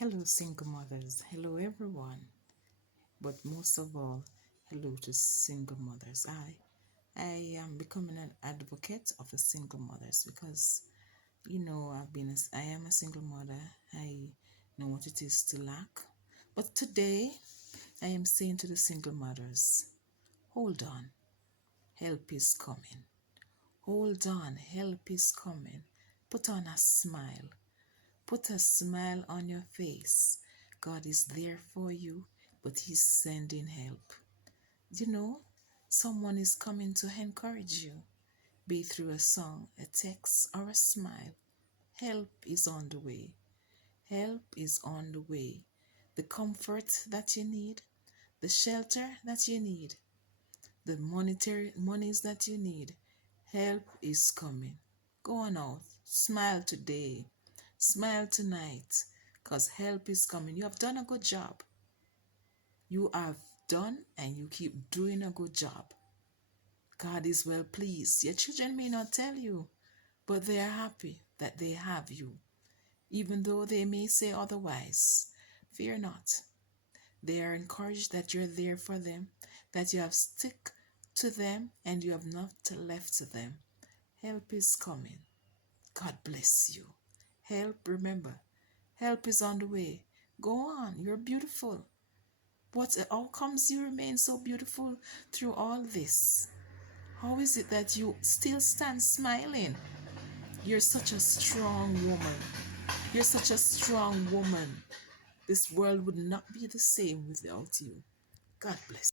Hello, single mothers. Hello, everyone. But most of all, hello to single mothers. I am becoming an advocate of the single mothers because I am a single mother. I know what it is to lack. But today, I am saying to the single mothers, hold on, help is coming. Hold on, help is coming. Put on a smile. Put a smile on your face. God is there for you, but He's sending help. You know, someone is coming to encourage you, be through a song, a text, or a smile. Help is on the way. Help is on the way. The comfort that you need, the shelter that you need, the monetary monies that you need, help is coming. Go on out. Smile today. Smile tonight. Because help is coming. You have done a good job. You have done and you keep doing a good job. God is well pleased. Your children may not tell you, but they are happy that they have you. Even though they may say otherwise, fear not. They are encouraged that you're there for them, that you have stick to them and you have not left to them. Help is coming. God bless you. Help, remember, help is on the way. Go on, you're beautiful. How comes you remain so beautiful through all this? How is it that you still stand smiling? You're such a strong woman. You're such a strong woman. This world would not be the same without you. God bless.